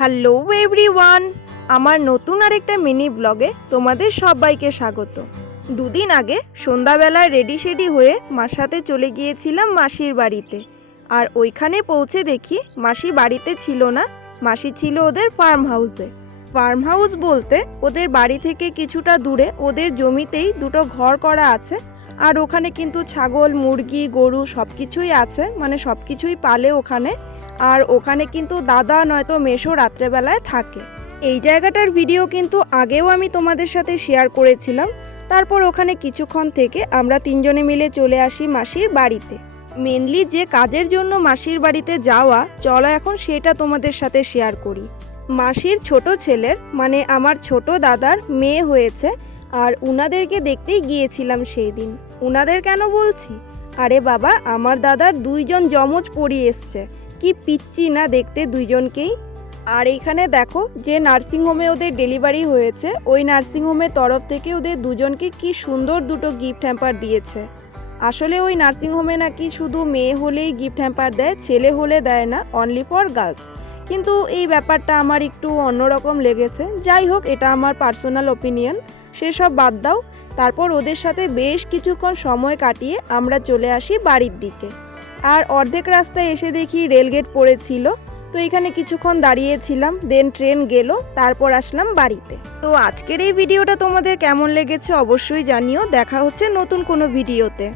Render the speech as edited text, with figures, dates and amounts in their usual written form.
Hello everyone, আমার নতুন আরেকটা মিনি ব্লগে তোমাদের সবাইকে স্বাগত। দুদিন আগে সন্ধ্যাবেলায় রেডি শেডি হয়ে মার সাথে চলে গিয়েছিলাম মাসির বাড়িতে। আর ওইখানে পৌঁছে দেখি মাসি বাড়িতে ছিল না, মাসি ছিল ওদের ফার্ম হাউসে। ফার্ম হাউস বলতে ওদের বাড়ি থেকে কিছুটা দূরে ওদের জমিতেই দুটো ঘর করা আছে। আর ওখানে কিন্তু ছাগল, মুরগি, গরু সব কিছুই আছে, মানে সব কিছুই পালে ওখানে। আর ওখানে কিন্তু দাদা নয়তো মেশো রাত্রেবেলায় থাকে। এই জায়গাটার ভিডিও কিন্তু আগেও আমি তোমাদের সাথে শেয়ার করেছিলাম। তারপর ওখানে কিছুক্ষণ থেকে আমরা তিনজনে মিলে চলে আসি মাসির বাড়িতে। মেনলি যে কাজের জন্য মাসির বাড়িতে যাওয়া, চলো এখন সেটা তোমাদের সাথে শেয়ার করি। মাসির ছোট ছেলের, মানে আমার ছোট দাদার মেয়ে হয়েছে। আর উনাদেরকে দেখতেই গিয়েছিলাম সেই দিন। উনাদের কেন বলছি, আরে বাবা, আমার দাদার দুইজন যমজ পড়ি এসছে। কি পিচ্ছি না দেখতে দুইজনকেই। আর এইখানে দেখো, যে নার্সিংহোমে ওদের ডেলিভারি হয়েছে, ওই নার্সিংহোমের তরফ থেকে ওদের দুজনকে কি সুন্দর দুটো গিফট হ্যাম্পার দিয়েছে। আসলে ওই নার্সিংহোমে নাকি শুধু মেয়ে হলেই গিফট হ্যাম্পার দেয়, ছেলে হলে দেয় না, অনলি ফর গার্লস। কিন্তু এই ব্যাপারটা আমার একটু অন্যরকম লেগেছে। যাই হোক, এটা আমার পার্সোনাল ওপিনিয়ন, সেসব বাদ দাও। তারপর ওদের সাথে বেশ কিছুক্ষণ সময় কাটিয়ে আমরা চলে আসি বাড়ির দিকে। আর অর্ধেক রাস্তায় এসে দেখি রেলগেট পড়েছিল, তো এখানে কিছুক্ষণ দাঁড়িয়েছিলাম, দেন ট্রেন গেল, তারপর আসলাম বাড়িতে। তো আজকের এই ভিডিওটা তোমাদের কেমন লেগেছে অবশ্যই জানিও। দেখা হচ্ছে নতুন কোনো ভিডিওতে।